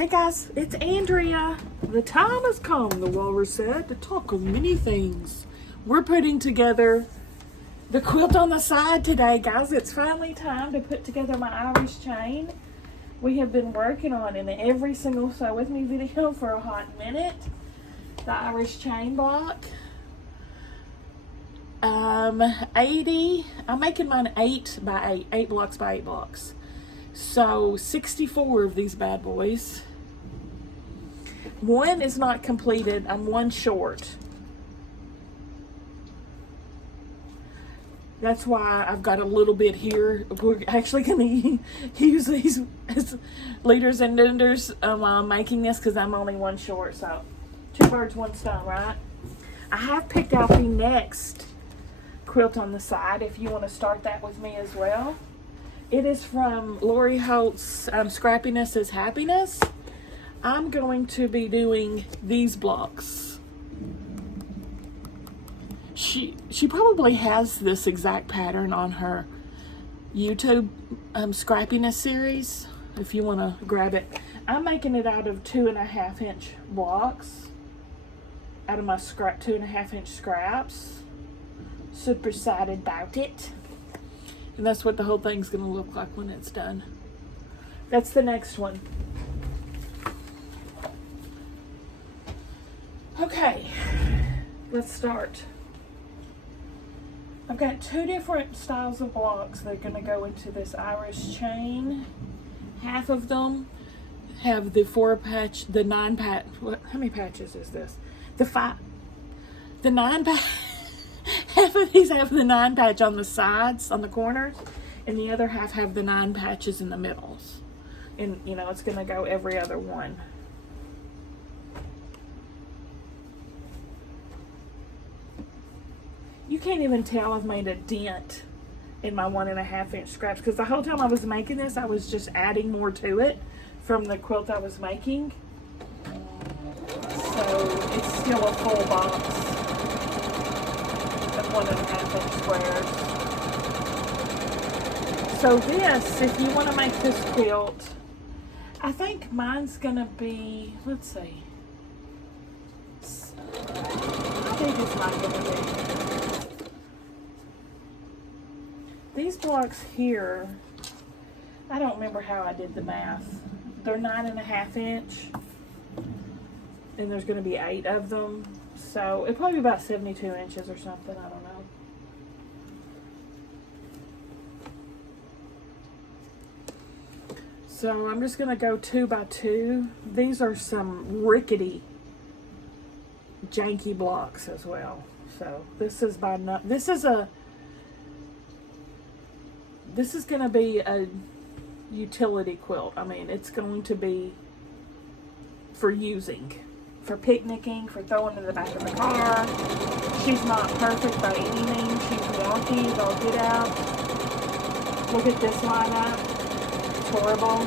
Hey guys, it's Andrea. The time has come, the walrus said, to talk of many things. We're putting together the quilt on the side today, guys. It's finally time to put together my Irish chain. We have been working on in every single Sew With Me video for a hot minute. The Irish chain block. 80, I'm making mine 8 by 8, 8 blocks by 8 blocks. So 64 of these bad boys. One is not completed. I'm one short. That's why I've got a little bit here. We're actually going to use these as leaders and enders while I'm making this because I'm only one short. So 2 birds, 1 stone, right? I have picked out the next quilt on the side if you want to start that with me as well. It is from Lori Holt's Scrappiness is Happiness. I'm going to be doing these blocks. She probably has this exact pattern on her YouTube Scrappiness series if you want to grab it. I'm making it out of 2.5 inch blocks, out of my 2.5 inch scraps. Super excited about it. And that's what the whole thing's going to look like when it's done. That's the next one. Okay, let's start. I've got 2 different styles of blocks that are going to go into this Irish chain. Half of them have the 4-patch, the 9-patch. What? How many patches is this? The 9 patch. Half of these have the 9 patch on the sides, on the corners, and the other half have the 9 patches in the middles. And, you know, it's going to go every other one. You can't even tell I've made a dent in my 1.5 inch scraps because the whole time I was making this, I was just adding more to it from the quilt I was making. So it's still a full box. 1.5 inch squares. So this, if you want to make this quilt, I think mine's gonna be, let's see, how big is mine gonna be? These blocks here, I don't remember how I did the math. They're 9.5 inch, and there's gonna be 8 of them. So it'll probably be about 72 inches or something, I don't know. So I'm just gonna go 2 by 2. These are some rickety, janky blocks as well. So this is gonna be a utility quilt. I mean, it's going to be for using. For picnicking, for throwing in the back of the car. She's not perfect by any means. She's wonky, they'll get out. Look at this lineup. It's horrible.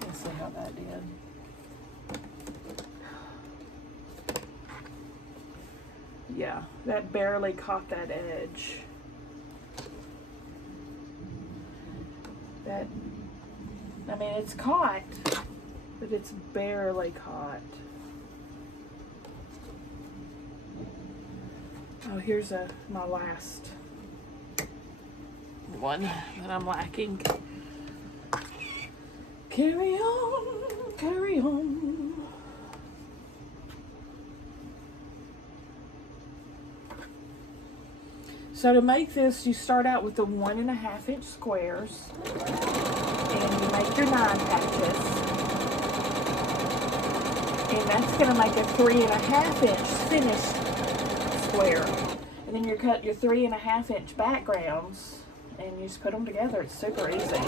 Let's see how that did. Yeah, that barely caught that edge. That, I mean, it's caught, but it's barely caught. Oh, here's my last one that I'm lacking. Carry on, carry on. So to make this, you start out with the 1.5 inch squares, and you make your 9 patches, and that's going to make a 3.5 inch finished square. And then you cut your 3.5 inch backgrounds, and you just put them together. It's super easy.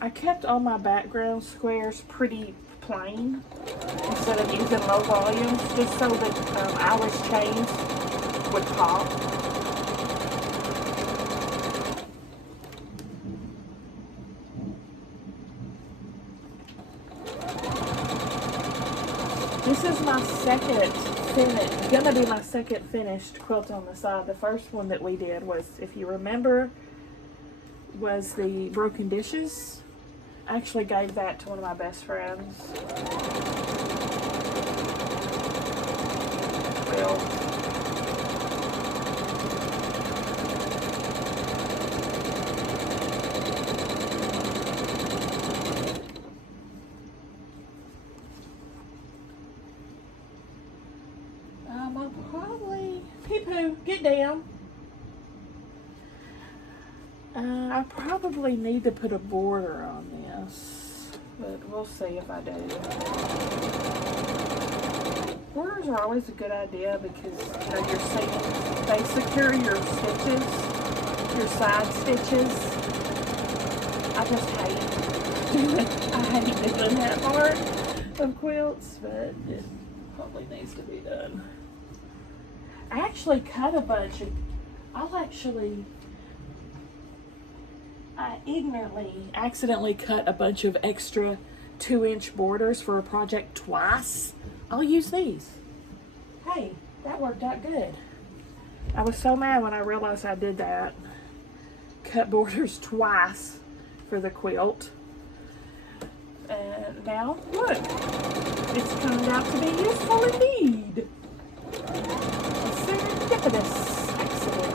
I kept all my background squares pretty plain instead of using low volumes, just so that Irish chains would pop. gonna be my second finished quilt on the side. The first one that we did was, if you remember, was the broken dishes. I actually gave that to one of my best friends. Well, I'll probably, Pee-poo, get down. I probably need to put a border on this, but we'll see if I do. Borders are always a good idea because, you know, you're seeing, they secure your stitches, your side stitches. I just hate doing that part of quilts, but it probably needs to be done. I actually cut a bunch of, I accidentally cut a bunch of extra 2-inch borders for a project twice. I'll use these. Hey, that worked out good. I was so mad when I realized I did that. Cut borders twice for the quilt. And now, look, it's turned out to be useful indeed. A serendipitous accident.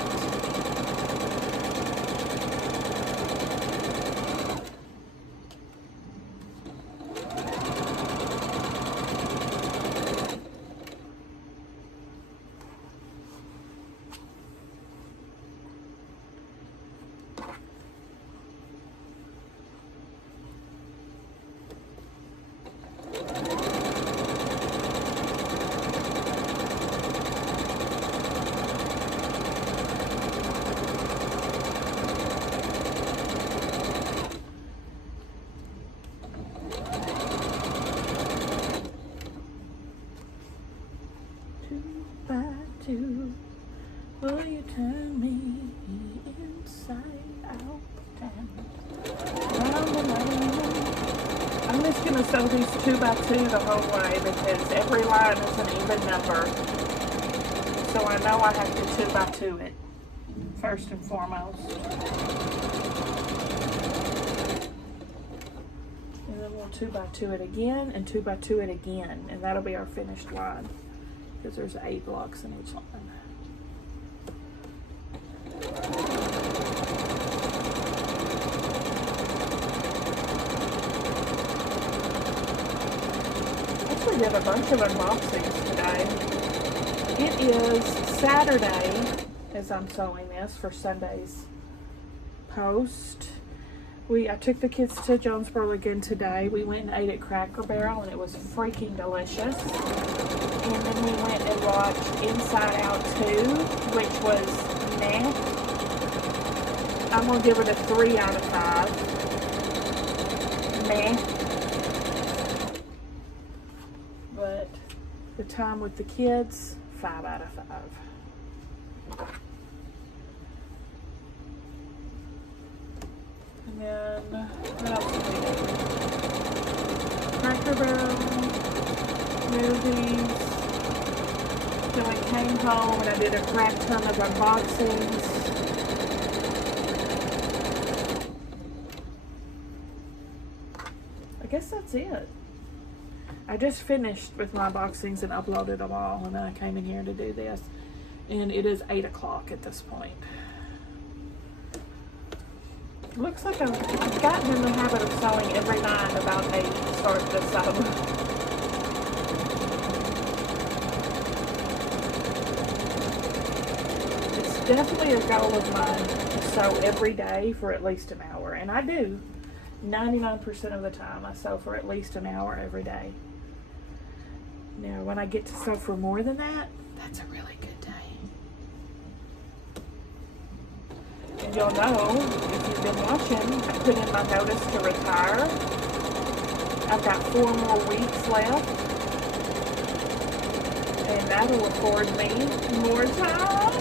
Will you turn me inside out and round and round? I'm just going to sew these 2x2 the whole way because every line is an even number. So I know I have to 2x2 it first and foremost. And then we'll 2x2 it again and 2x2 it again. And that'll be our finished line because there's 8 blocks in each line. We did a bunch of unboxings today. It is Saturday as I'm sewing this for Sunday's post. I took the kids to Jonesboro again today. We went and ate at Cracker Barrel and it was freaking delicious. And then we went and watched Inside Out 2, which was meh. I'm going to give it a 3 out of 5. Meh. But the time with the kids, 5 out of 5. And then, what else did we do? Cracker Barrel, movies. Then we came home and I did a crap ton of unboxings. I guess that's it. I just finished with my boxings and uploaded them all, and then I came in here to do this. And it is 8 o'clock at this point. Looks like I've gotten in the habit of sewing every night about 8 to start to sew. It's definitely a goal of mine to sew every day for at least an hour, and I do. 99% of the time I sew for at least an hour every day. Now, when I get to sew for more than that, that's a really good day. And you'll know, if you've been watching, I put in my notice to retire. I've got 4 more weeks left. And that'll afford me more time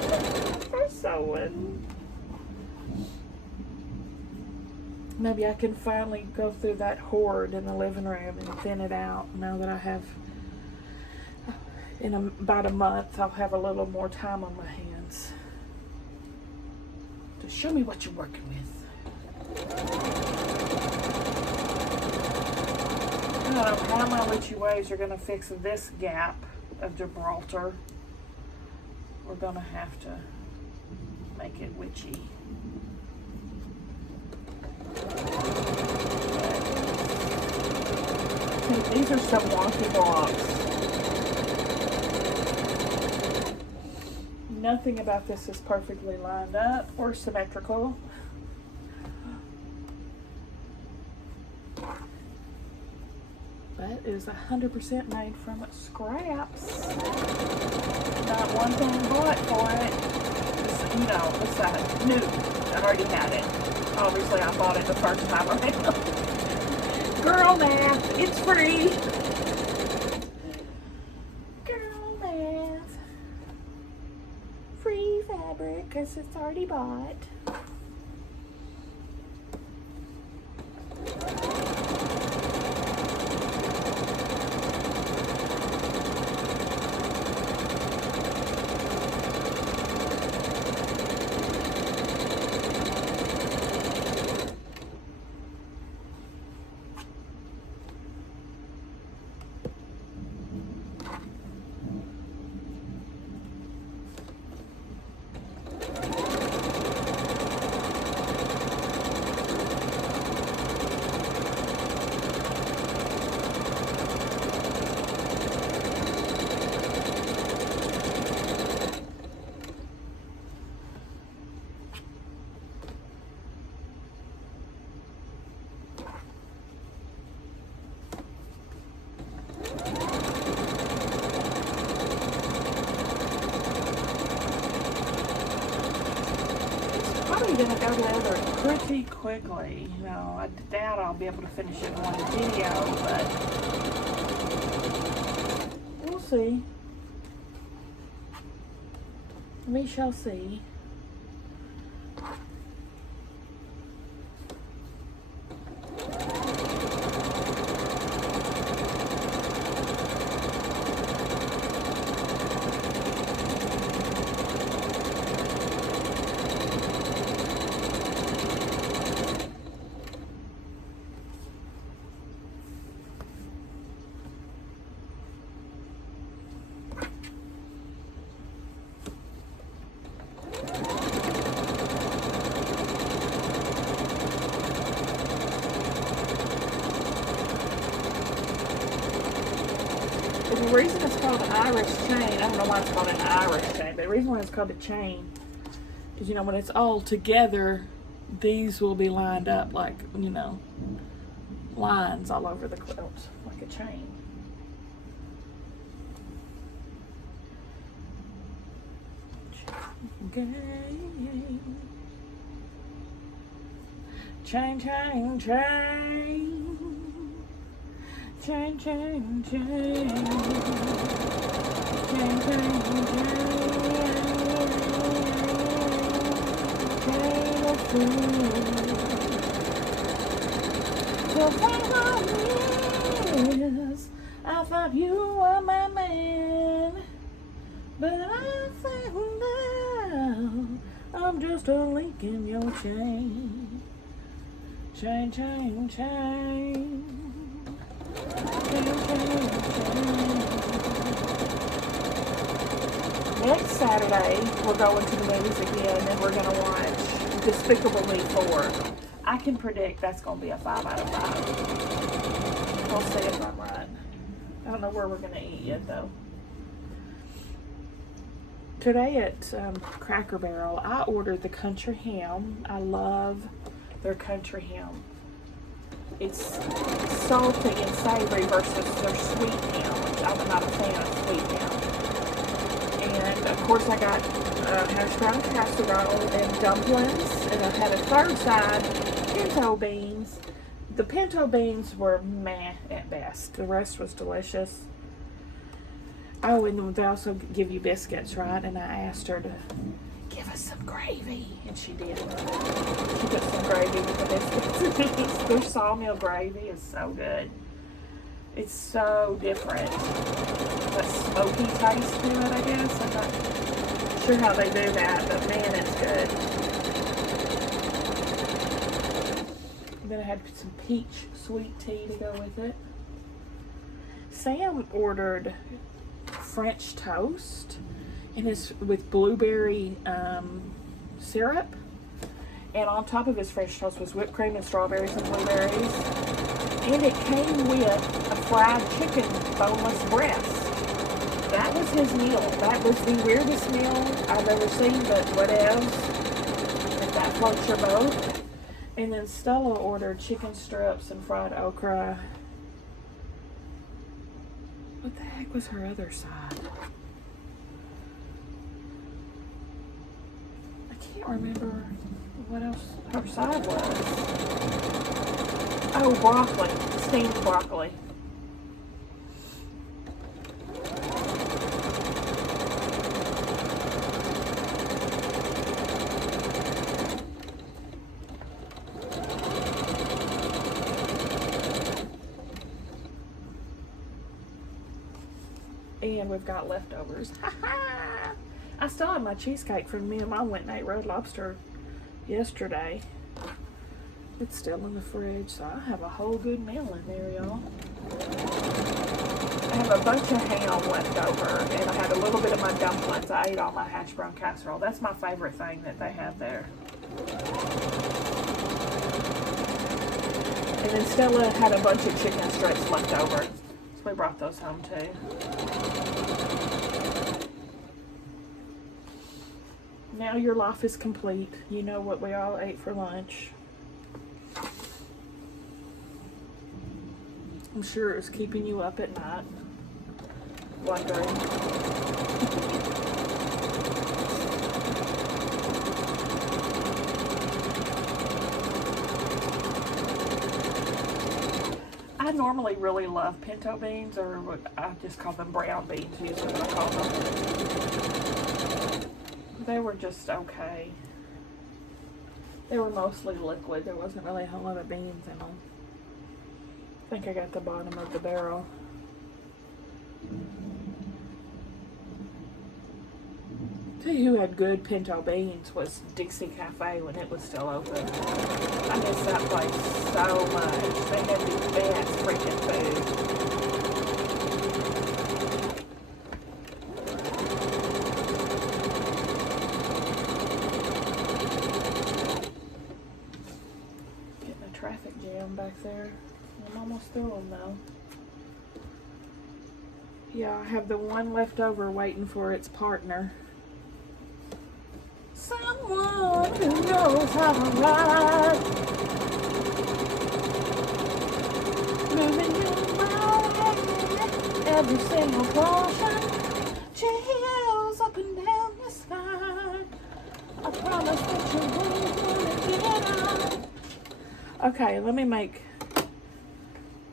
for sewing. Maybe I can finally go through that hoard in the living room and thin it out now that I have in about a month, I'll have a little more time on my hands. So show me what you're working with. I don't know how my witchy ways are going to fix this gap of Gibraltar. We're going to have to make it witchy. See, these are some wonky blocks. Nothing about this is perfectly lined up or symmetrical. But it is 100% made from scraps. Not one thing bought for it. It's, you know, it's new. I already had it. Obviously, I bought it the first time around. Girl math, it's free. Girl math. Free fabric, because it's already bought. Gonna go together pretty quickly. You know, I doubt I'll be able to finish it in one video, but we'll see. We shall see. The reason it's called an Irish chain, I don't know why it's called an Irish chain, but the reason why it's called a chain is, you know, when it's all together, these will be lined up like, you know, lines all over the quilt, like a chain. Chain, chain, chain. Chain, chain, chain. Chain, chain, chain. Chain of food. So far years, I thought you were my man, but I found out I'm just a link in your chain. Chain, chain, chain. Next Saturday, we're going to the movies again, and we're going to watch Despicable Me 4. I can predict that's going to be a 5 out of 5. We'll see if I'm right. I don't know where we're going to eat yet, though. Today at Cracker Barrel, I ordered the country ham. I love their country ham. It's salty and savory versus their sweet ham, which I'm not a fan of sweet ham. And of course I got hash brown casserole and dumplings, and I had a third side, pinto beans. The pinto beans were meh at best. The rest was delicious. Oh, and they also give you biscuits, right? And I asked her to give us some gravy, and she did. She put some gravy with the biscuits. Their sawmill gravy is so good. It's so different. that smoky taste to it, I guess. I'm not sure how they do that, but man, it's good. And then I had some peach sweet tea to go with it. Sam ordered French toast, and it's with blueberry syrup. And on top of his French toast was whipped cream and strawberries and blueberries. And it came with a fried chicken boneless breast. That was his meal. That was the weirdest meal I've ever seen, but what else? If that floats your boat. And then Stella ordered chicken strips and fried okra. What the heck was her other side? I can't remember what else her side was. Oh, broccoli. Steamed broccoli. And we've got leftovers. I still have my cheesecake from me and Mom went and ate Red Lobster yesterday. It's still in the fridge, so I have a whole good meal in there, y'all. I have a bunch of ham left over, and I had a little bit of my dumplings. I ate all my hash brown casserole. That's my favorite thing that they have there. And then Stella had a bunch of chicken strips left over, so we brought those home too. Now your life is complete. You know what we all ate for lunch. I'm sure it was keeping you up at night, wondering. I normally really love pinto beans, or what I just call them brown beans, usually what I call them. They were just okay. They were mostly liquid. There wasn't really a whole lot of beans in them. I think I got the bottom of the barrel. Tell you who had good pinto beans was Dixie Cafe when it was still open. I miss that place so much. They had the best freaking food. Getting a traffic jam back there. I'm almost through them though. Yeah, I have the one left over waiting for its partner. Someone who knows how to ride. Moving your mind, every single portion. Chills up and down your spine. I promise that you won't wanna get out. Okay, let me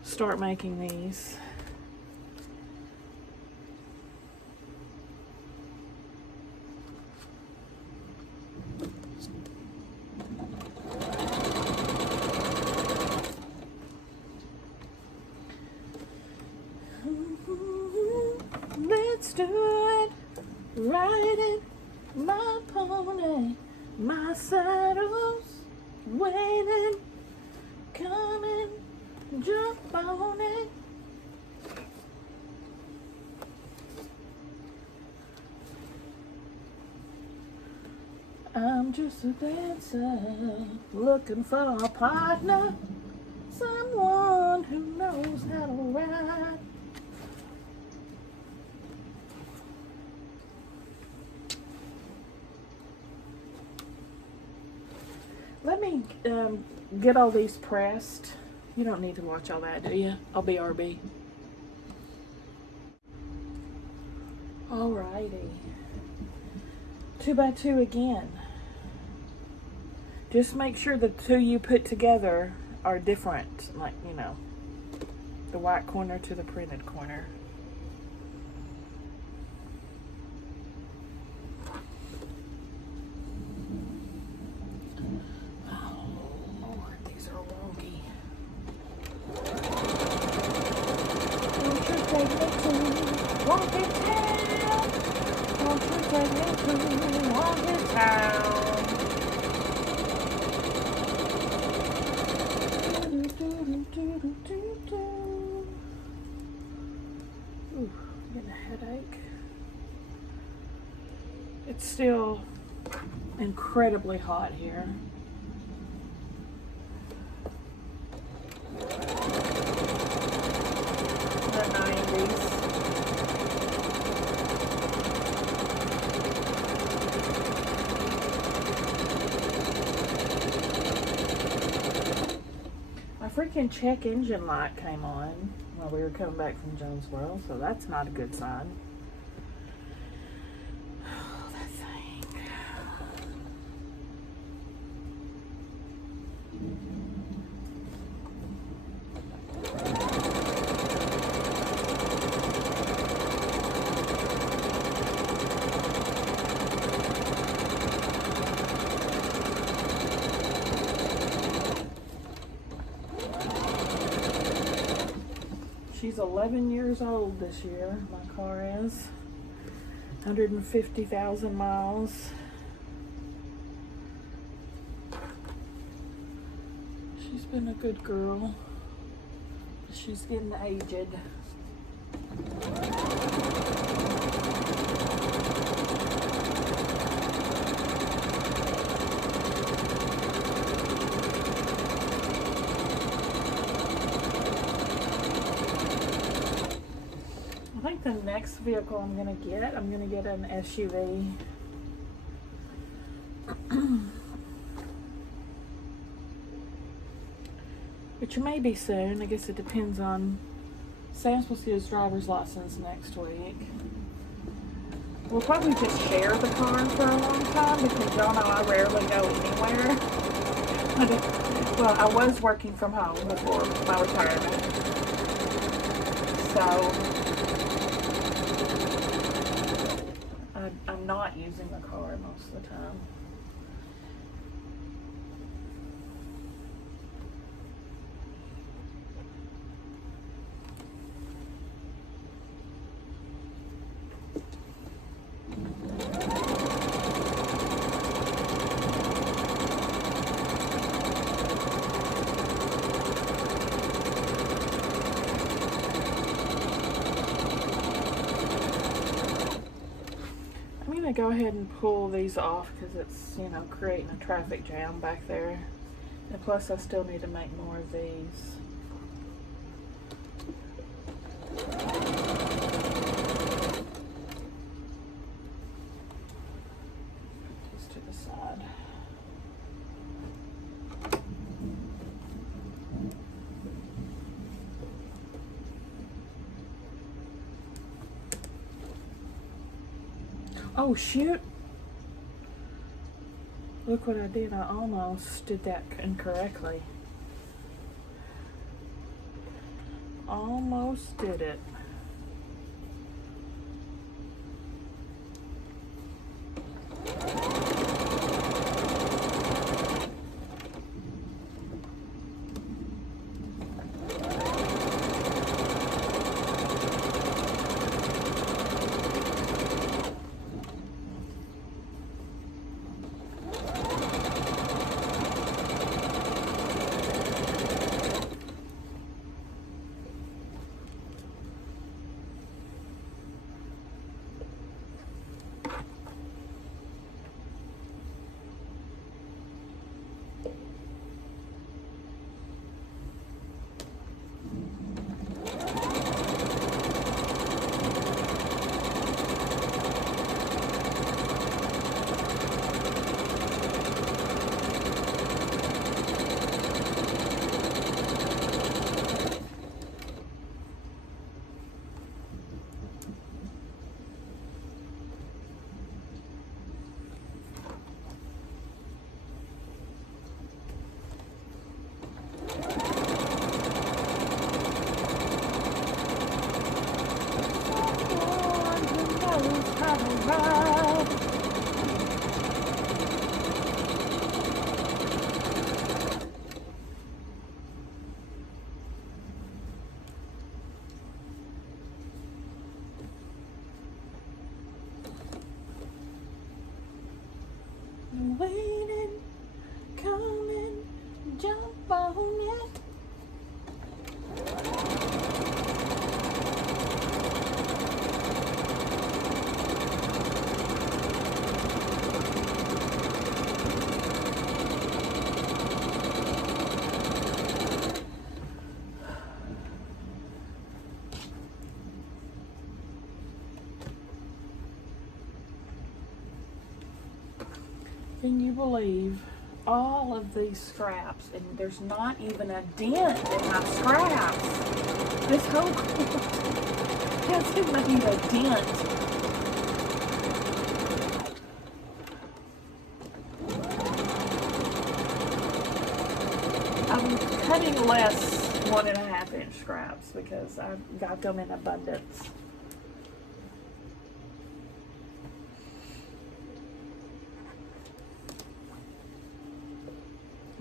start making these. Let's do it, riding my pony, my saddle's waiting, coming, jump on it. I'm just a dancer, looking for a partner, someone who knows how to ride. Let me get all these pressed. You don't need to watch all that, do you? I'll be RB. Alrighty. 2x2 again. Just make sure the two you put together are different. Like, you know, the white corner to the printed corner. Walking town. Ooh, I'm getting a headache. It's still incredibly hot here. The 90s. My freaking check engine light came on while we were coming back from Jonesboro, so that's not a good sign. Oh, that thing. She's 11 years old this year, my car is. 150,000 miles. She's been a good girl. She's getting aged. I think the next vehicle I'm gonna get an SUV. Which may be soon. I guess it depends on. Sam's supposed to get his driver's license next week. We'll probably just share the car for a long time because y'all know I rarely go anywhere. Well, I was working from home before my retirement. So I'm not using the car most of the time. Go ahead and pull these off because it's, you know, creating a traffic jam back there. And plus I still need to make more of these. Just to the side. Oh shoot! Look what I did. I almost did that incorrectly. Almost did it. waiting, coming, jump on it. Can you believe all of these scraps, and there's not even a dent in my scraps? This whole quilt hasn't made a dent. I'm cutting less 1.5 inch scraps because I've got them in abundance.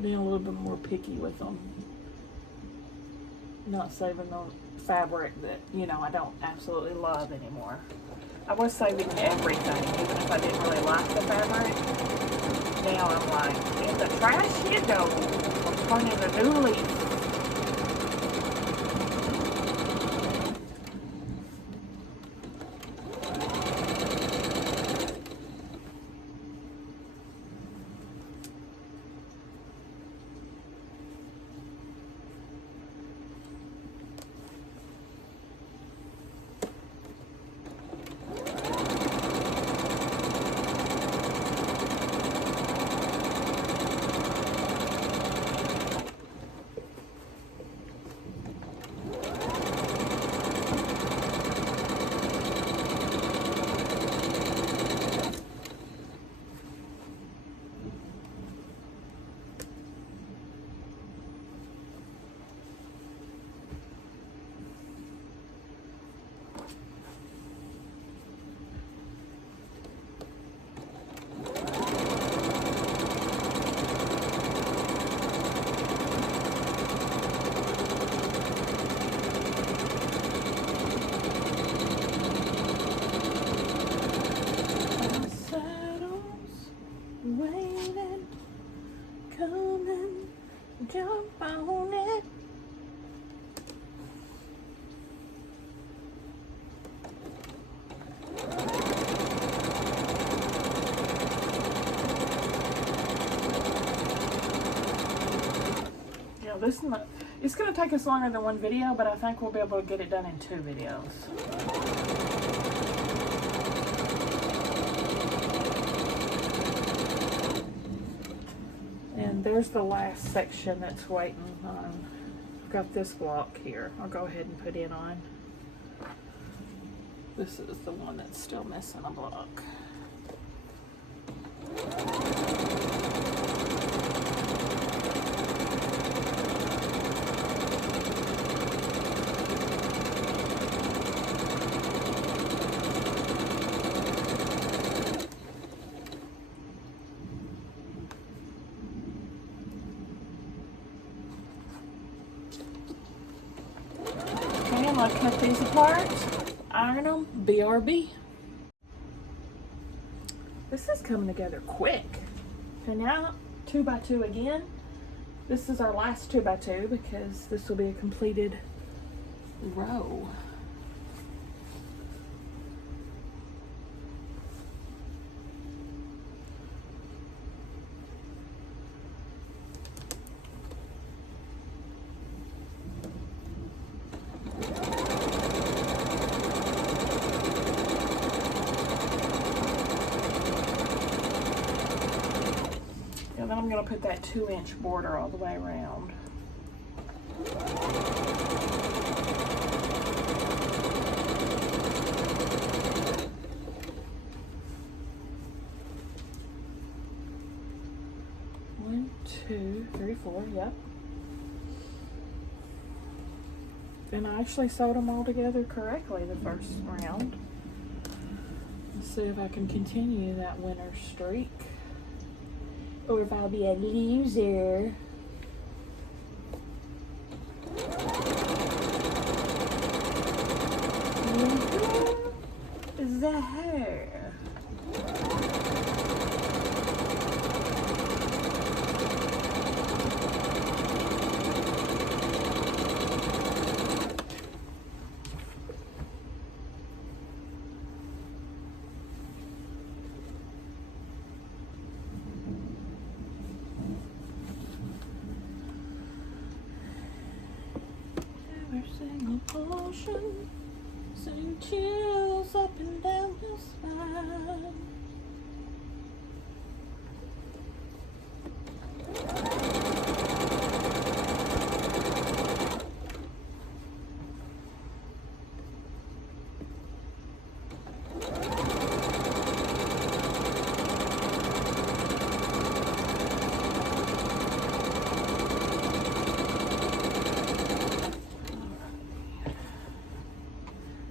Being a little bit more picky with them. Not saving the fabric that, you know, I don't absolutely love anymore. I was saving everything, even if I didn't really like the fabric. Now I'm like, in the trash you go. I'm turning a new leaf. Waiting, coming, jump on it. Yeah, this is not, it's going to take us longer than one video, but I think we'll be able to get it done in 2 videos. And there's the last section that's waiting on. I've got this block here. I'll go ahead and put it on. This is the one that's still missing a block. I'm going to cut these apart, iron them, BRB. This is coming together quick. Okay, now 2x2 again. This is our last 2x2 because this will be a completed row. And then I'm going to put that 2-inch border all the way around. One, two, three, four, yep. And I actually sewed them all together correctly the first round. Let's see if I can continue that winner streak. Or if I'll be a loser. The hair. Sing emotion, sing chills up and down the spine.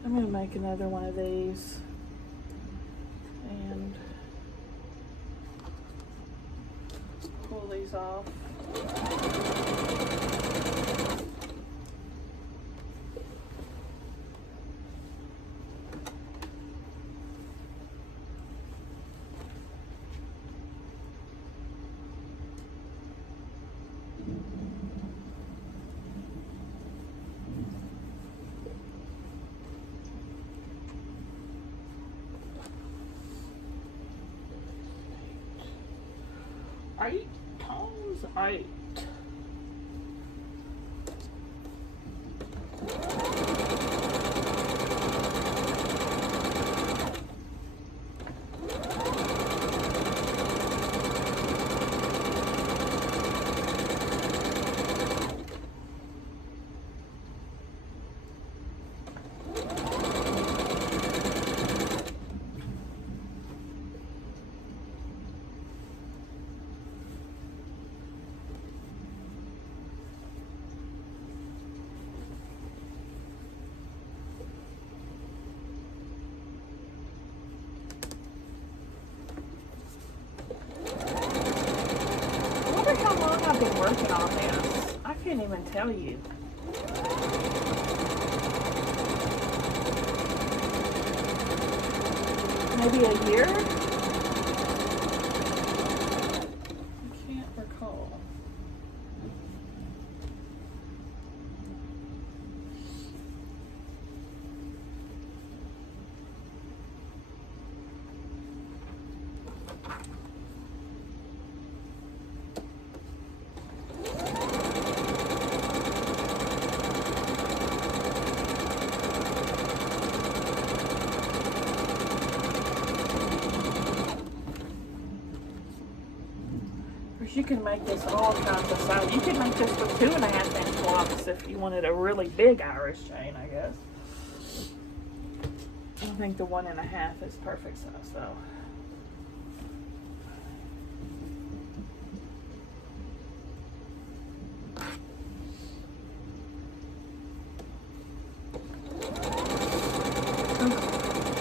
I'm going to make another one of these and pull these off. Eight times eight. I've been working on this. I can't even tell you. Maybe a year? I can't recall. You can make this all kinds of size. You could make this for 2.5-inch blocks if you wanted a really big Irish chain, I guess. I think the 1.5 is perfect size though.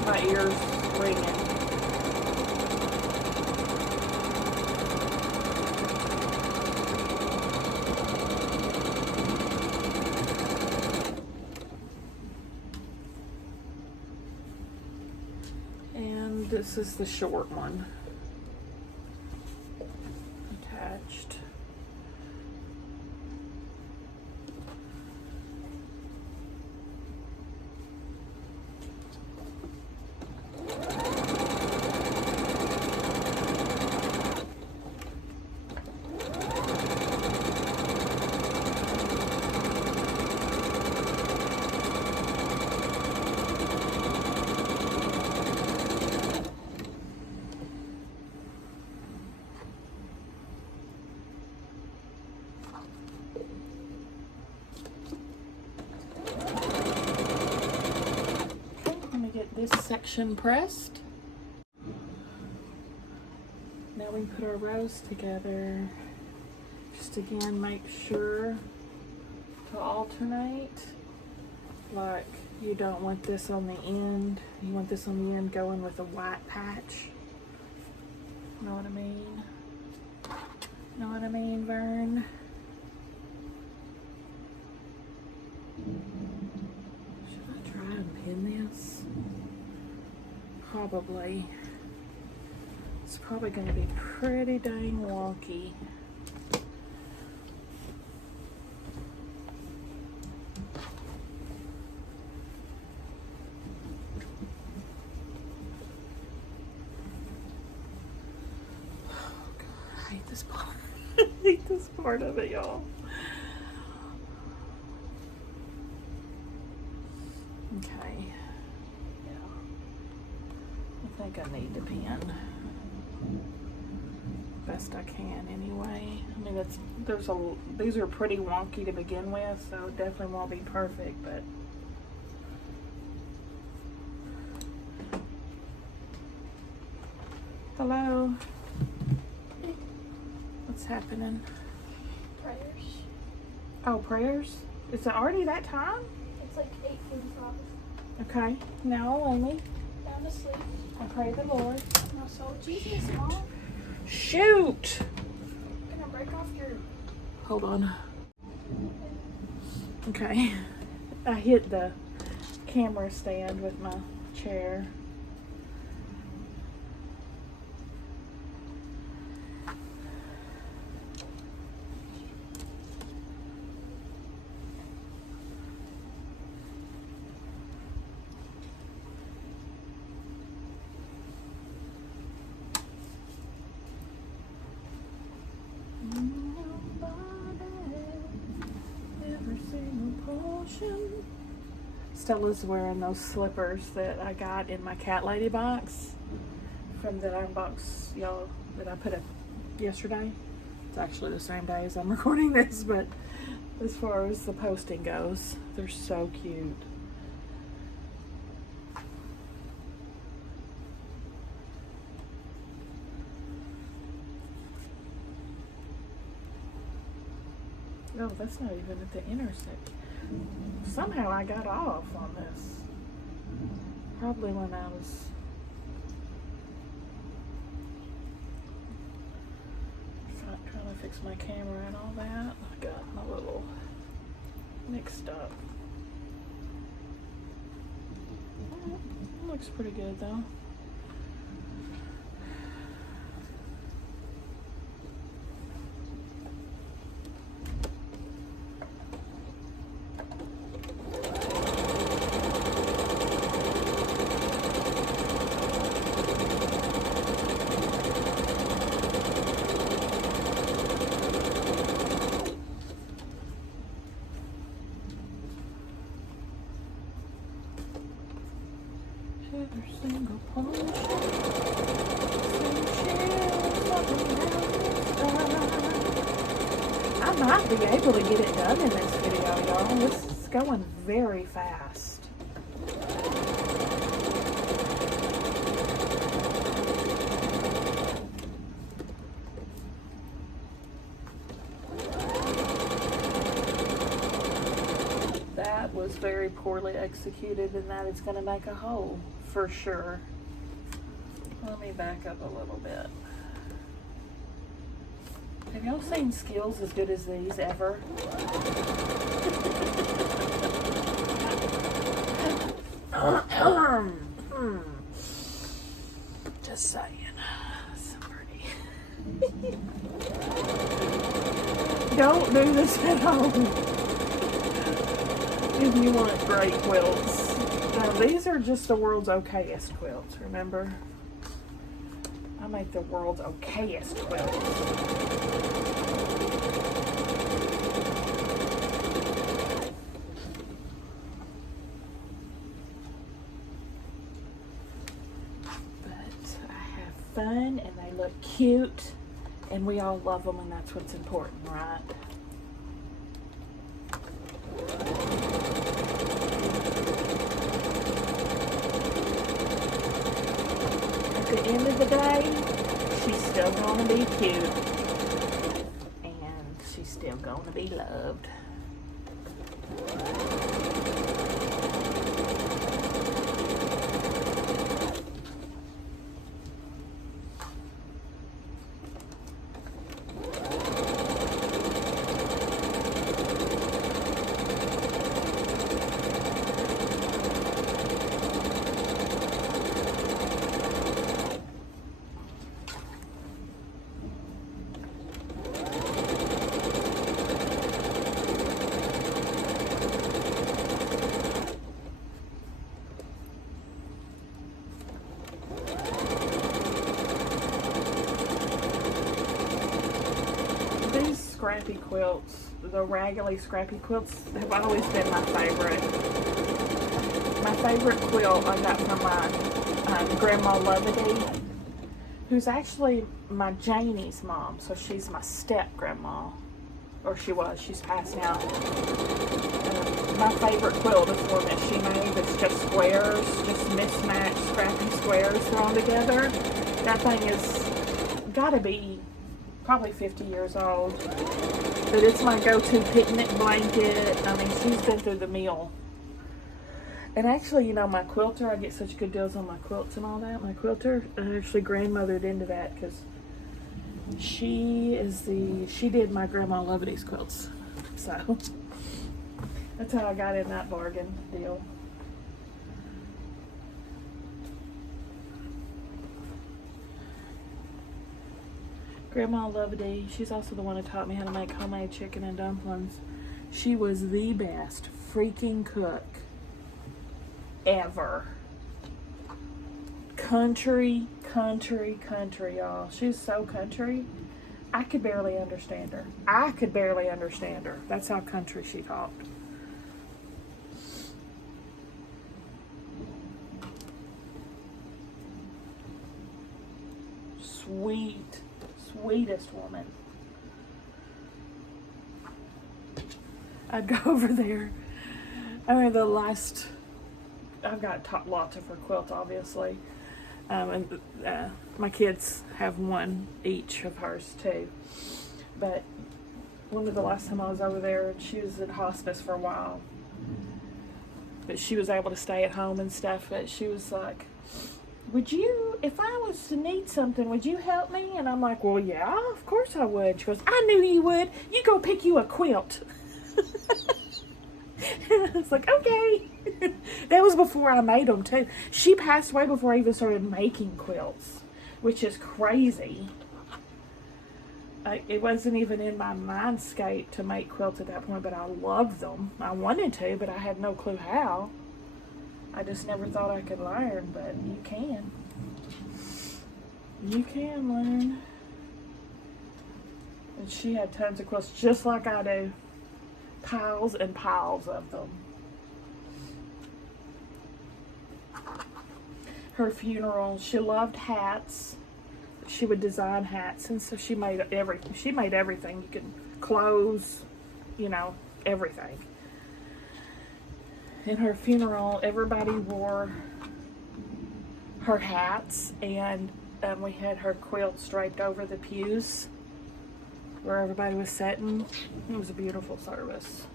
My ears ringing. And this is the short one attached. This section pressed. Now we put our rows together. Just again, make sure to alternate. Like you don't want this on the end. You want this on the end going with a white patch. Know what I mean? Know what I mean, Vern? Should I try and pin this? Probably. It's probably going to be pretty dang wonky. Oh God, I hate this part. I hate this part of it, y'all. think I need the pen. Best I can anyway. I mean, these are pretty wonky to begin with, so it definitely won't be perfect, but hello. What's happening? Prayers. Oh, prayers? Is it already that time? It's like 8:45. Okay. Now, Amy, Down to sleep. I pray the Lord. No, so Jesus, Mom. Shoot! I'm gonna break off your. Hold on. Okay. I hit the camera stand with my chair. Stella's wearing those slippers that I got in my cat lady box from that I unboxed y'all that I put up yesterday. It's actually the same day as I'm recording this, but as far as the posting goes, they're so cute. No, that's not even at the intersection. Somehow I got off on this. Probably when I was trying to fix my camera and all that. I got a little mixed up. Looks pretty good though. Single portion, I might be able to get it done in this video, y'all. This is going very fast. That was very poorly executed, and that is going to make a hole for sure. Let me back up a little bit. Have y'all seen skills as good as these ever? Just saying. So pretty. Don't do this at home if you want great quilts. Now, these are just the world's okayest quilts, remember? I make the world's okayest quilts. But I have fun and they look cute and we all love them, and that's what's important, right? At the end of the day, she's still going to be cute, and she's still going to be loved. Scrappy quilts, the raggedy scrappy quilts, have always been my favorite. My favorite quilt I got from my Grandma Loveday, who's actually my Janie's mom. So she's my step-grandma. Or she was. She's passed now. My favorite quilt is one that she made. It's just squares, just mismatched, scrappy squares thrown together. That thing is gotta be probably 50 years old. But it's my go-to picnic blanket. I mean, she's been through the mill. And actually, you know, my quilter, I get such good deals on my quilts and all that. My quilter, I actually grandmothered into that because she did my Grandma Loveday's quilts. So that's how I got in that bargain deal. Grandma Loveday, she's also the one who taught me how to make homemade chicken and dumplings. She was the best freaking cook ever. Country, y'all. She's so country. I could barely understand her. That's how country she talked. Sweetest woman. I'd go over there. I mean, I've got lots of her quilts, obviously. And my kids have one each of hers too. But one of the last time I was over there, she was in hospice for a while. But she was able to stay at home and stuff. But she was like, if I was to need something, would you help me? And I'm like, well, yeah, of course I would. She goes, I knew you would. You go pick you a quilt. I was like, okay. That was before I made them too. She passed away before I even started making quilts, which is crazy. It wasn't even in my mindscape to make quilts at that point, but I loved them. I wanted to, but I had no clue how. I just never thought I could learn, but you can. You can learn. And she had tons of quilts just like I do. Piles and piles of them. Her funeral, she loved hats. She would design hats, and so she made everything. You could clothes, you know, everything. In her funeral, everybody wore her hats, and we had her quilt draped over the pews where everybody was sitting. It was a beautiful service.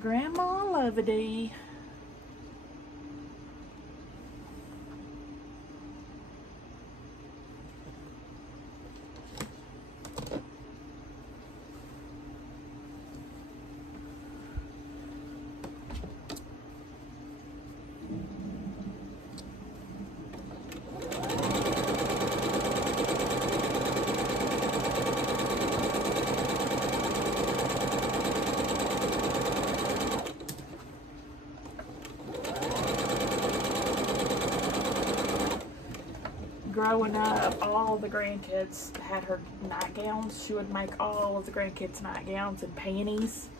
Grandma Loveday. Growing up, all the grandkids had her nightgowns. She would make all of the grandkids' nightgowns and panties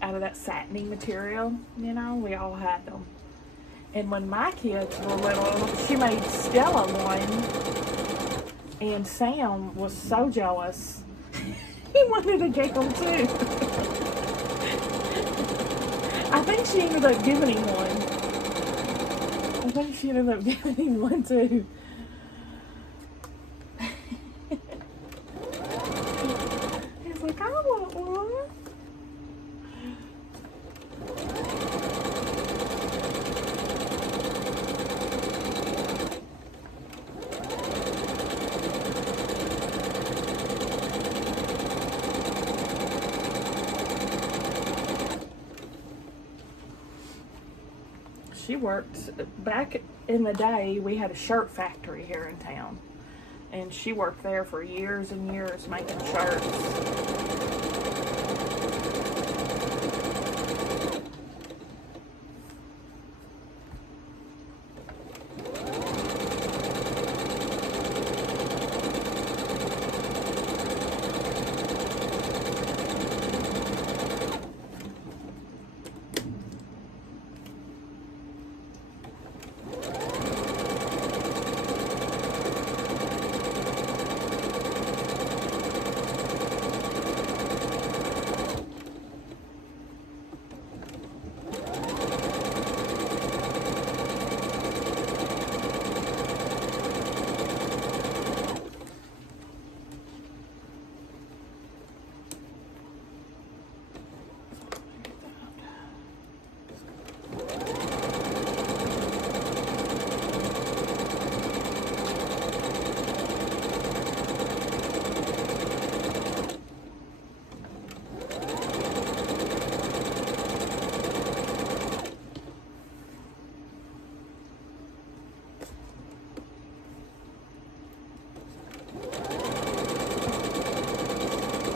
out of that satiny material. You know, we all had them. And when my kids were little, she made Stella one, and Sam was so jealous. He wanted to get them too. I think she ended up giving him one too. He's like, I want one. She worked, back in the day, we had a shirt factory here in town. And she worked there for years and years making shirts.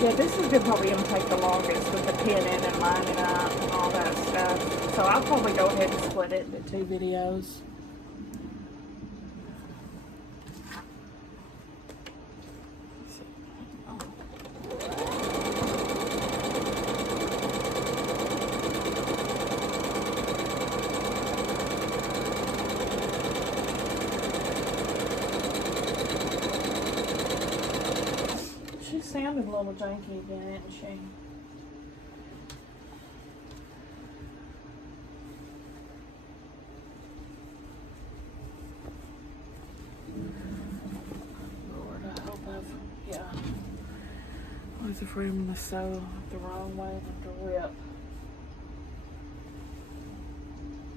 Yeah, this is probably going to take the longest with the pinning and lining up and all that stuff. So I'll probably go ahead and split it into 2 videos. She sounded a little janky again, didn't she? Lord, I hope yeah. I was afraid I'm gonna sew the wrong way and to rip.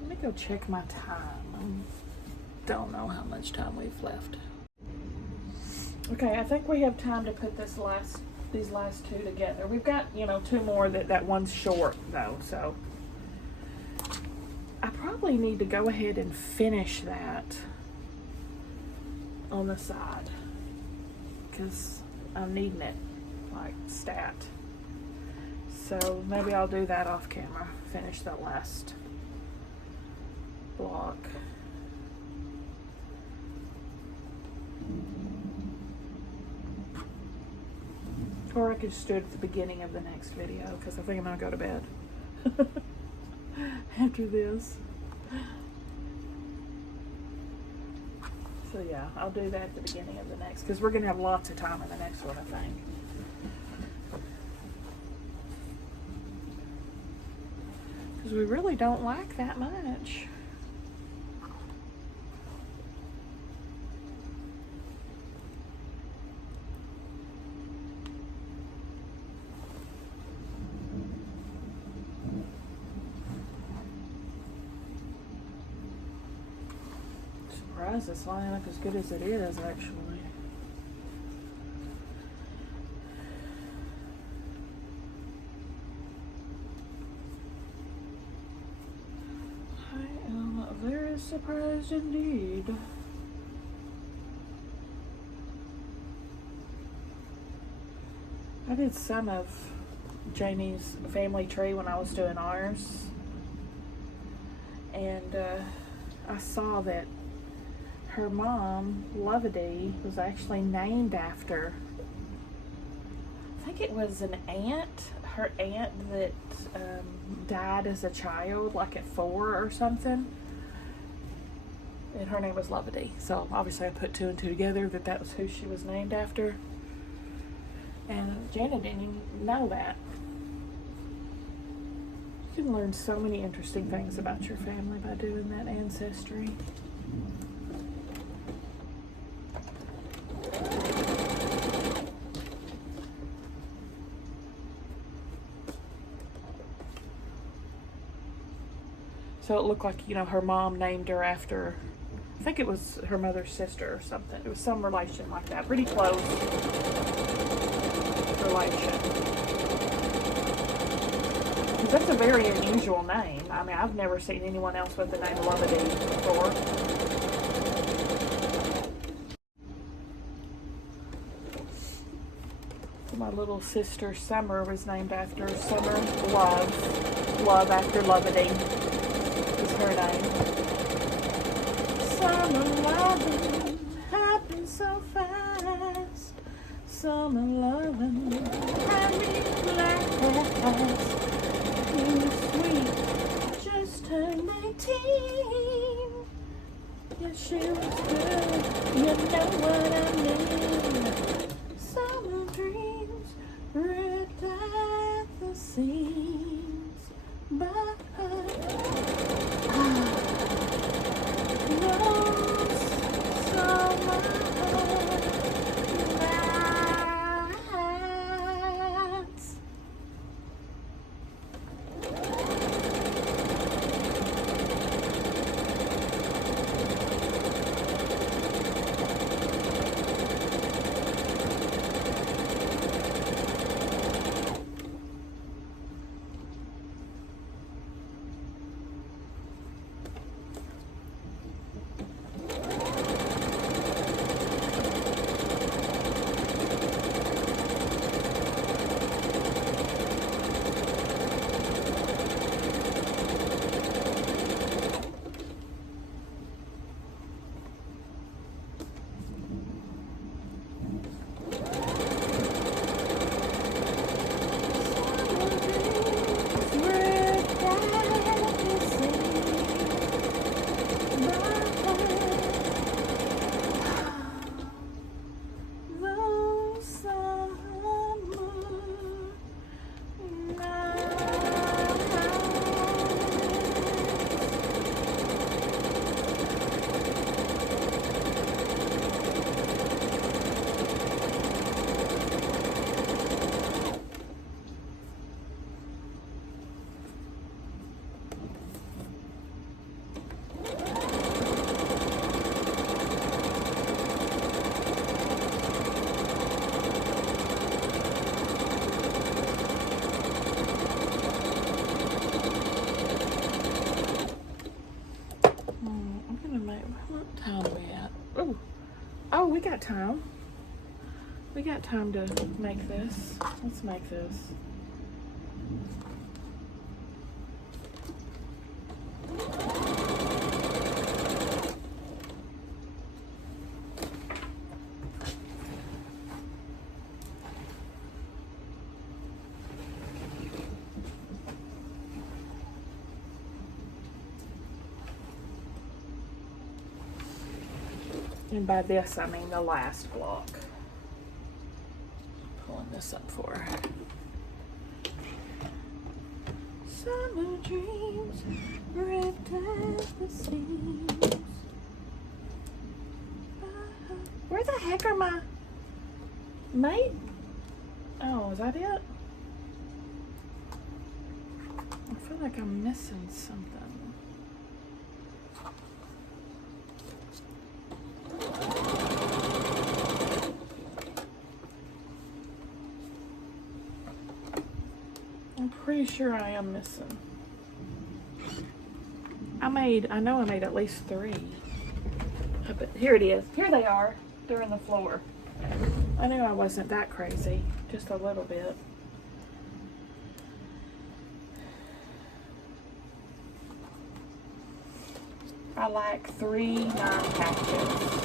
Let me go check my time. I don't know how much time we've left. Okay, I think we have time to put these last 2 together. We've got, 2 more that one's short though, so I probably need to go ahead and finish that on the side because I'm needing it like stat. So maybe I'll do that off camera, finish that last block. Or I could just do it at the beginning of the next video because I think I'm gonna go to bed after this. So yeah, I'll do that at the beginning of the next because we're gonna have lots of time in the next one, I think. Because we really don't like that much. Surprised it's lining up as good as it is, actually. I am very surprised indeed. I did some of Jamie's family tree when I was doing ours, and I saw that her mom, Loveday, was actually named after, I think it was an aunt, her aunt that died as a child, like at 4 or something. And her name was Loveday. So obviously I put 2 and 2 together that was who she was named after. And Janet didn't even know that. You can learn so many interesting things about your family by doing that ancestry. So it looked like, her mom named her after, I think it was her mother's sister or something. It was some relation like that. Pretty close relation. Because that's a very unusual name. I mean, I've never seen anyone else with the name Loveday before. My little sister Summer was named after Summer Love. Love after Loveday is her name. Summer loving happens so fast. Summer loving had me glad. You sweet, just turned 19. Yeah, she was good. You know what I mean. Summer dreams ripped at the seams, but got time. We got time to make this. Let's make this. And by this, I mean the last block. Pulling this up for her. Summer dreams ripped at the seams. Where the heck are my mate? Oh, is that it? I feel like I'm missing something. I'm pretty sure I am missing. I know I made at least 3. But here it is. Here they are. They're in the floor. I knew I wasn't that crazy. Just a little bit. I like 3 9 patches.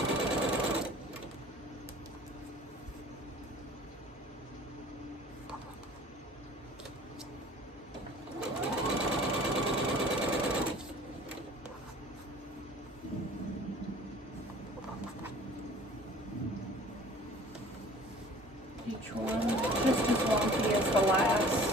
Each one just as wonky as the last.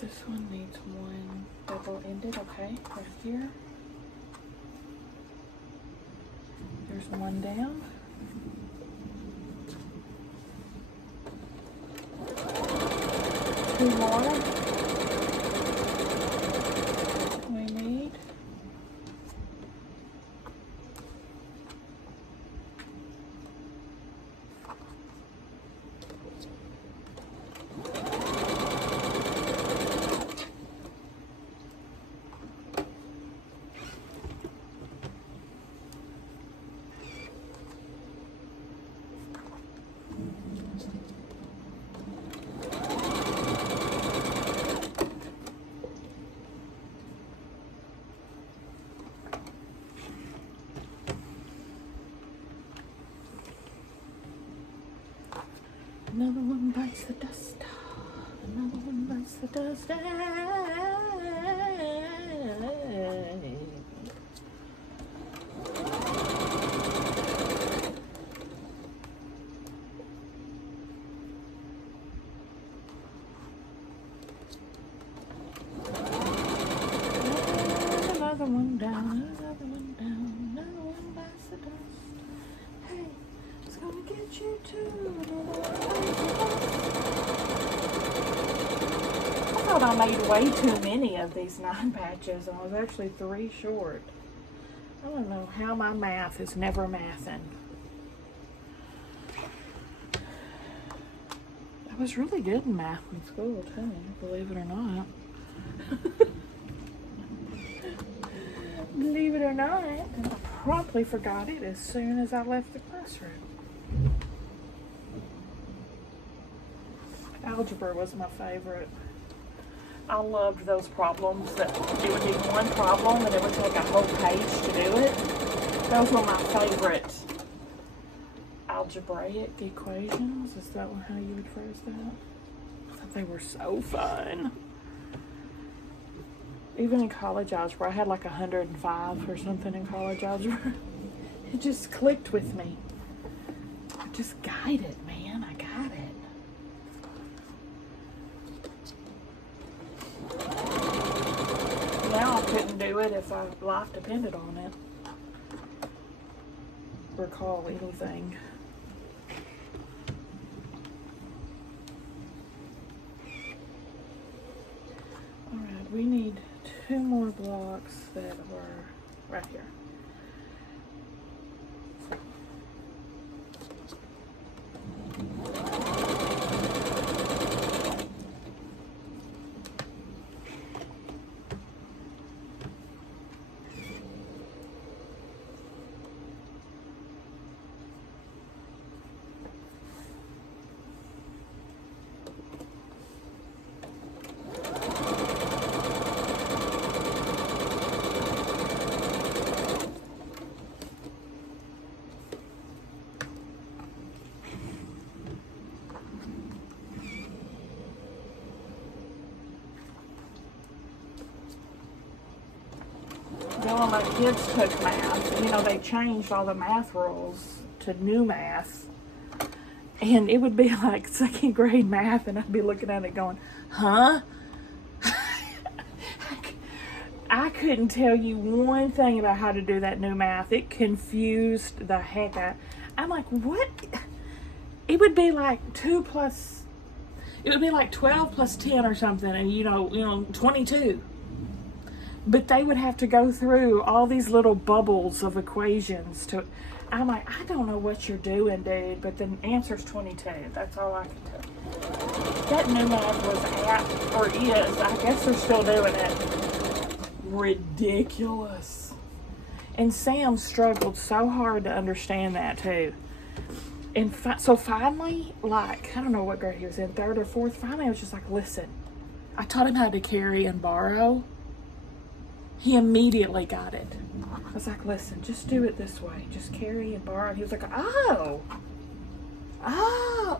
This one needs one double-ended, okay, right here. There's one down. Two more we need. Another one bites the dust. Another one bites the dust. Another one down. Another one down. Another one bites the dust. Hey, it's gonna get you too. I thought I made way too many of these 9 patches. I was actually 3 short. I don't know how my math is never mathing. I was really good in math in school too, believe it or not. Believe it or not, and I promptly forgot it as soon as I left the classroom. Algebra was my favorite. I loved those problems that it would be one problem and it would take a whole page to do it. Those were my favorite algebraic equations. Is that how you would phrase that? I thought they were so fun. Even in college algebra, I had like 105 or something in college algebra. It just clicked with me. I just got it, man. I got it. Now I couldn't do it if life depended on it. Recall anything. Alright, we need 2 more blocks that were right here. Then when my kids took math, you know, they changed all the math rules to new math. And it would be like 2nd grade math, and I'd be looking at it going, huh? I couldn't tell you one thing about how to do that new math. It confused the heck out. I'm like, what? It would be like 2 plus, it would be like 12 plus 10 or something, and you know, 22. But they would have to go through all these little bubbles of equations to, I'm like, I don't know what you're doing, dude, but the answer's 22. That's all I can tell you. That new math was at, or is, I guess they're still doing it. Ridiculous. And Sam struggled so hard to understand that too. And so finally, like, I don't know what grade he was in, 3rd or 4th, finally I was just like, listen, I taught him how to carry and borrow. He immediately got it. I was like, listen, just do it this way. Just carry and borrow. And he was like, oh.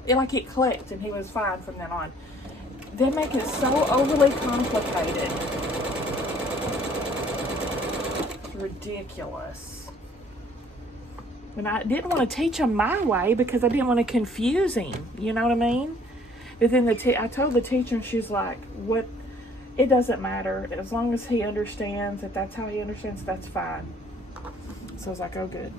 It clicked, and he was fine from then on. They make it so overly complicated. It's ridiculous. And I didn't want to teach him my way because I didn't want to confuse him. You know what I mean? But then I told the teacher, and she's like, what? It doesn't matter. As long as he understands that that's how he understands, that's fine. So I was like, oh, good.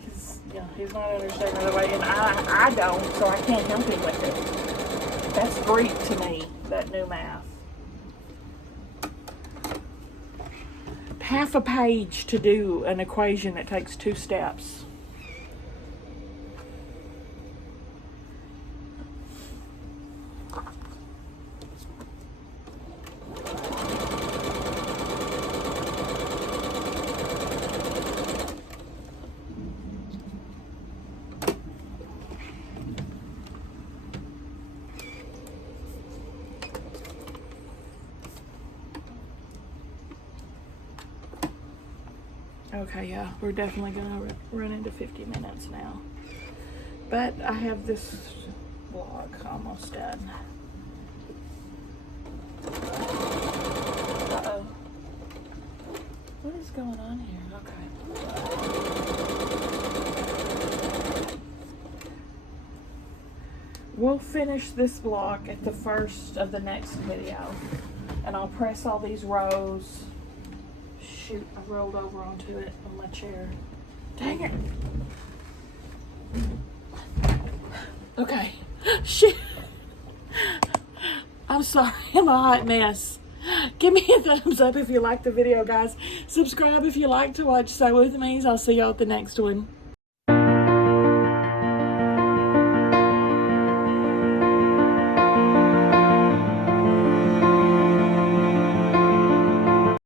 Because, he's not understanding the way, and I don't, so I can't help him with it. That's Greek to me, that new math. Half a page to do an equation that takes 2 steps. Okay, yeah, we're definitely gonna run into 50 minutes now. But I have this vlog almost done. Uh-oh. What is going on here? Okay. We'll finish this block at the first of the next video. And I'll press all these rows. Shoot, I rolled over onto it on my chair. Dang it. Okay. Shit. I'm sorry, I'm a hot mess. Give me a thumbs up if you like the video, guys. Subscribe if you like to watch Sew With Me. I'll see y'all at the next one.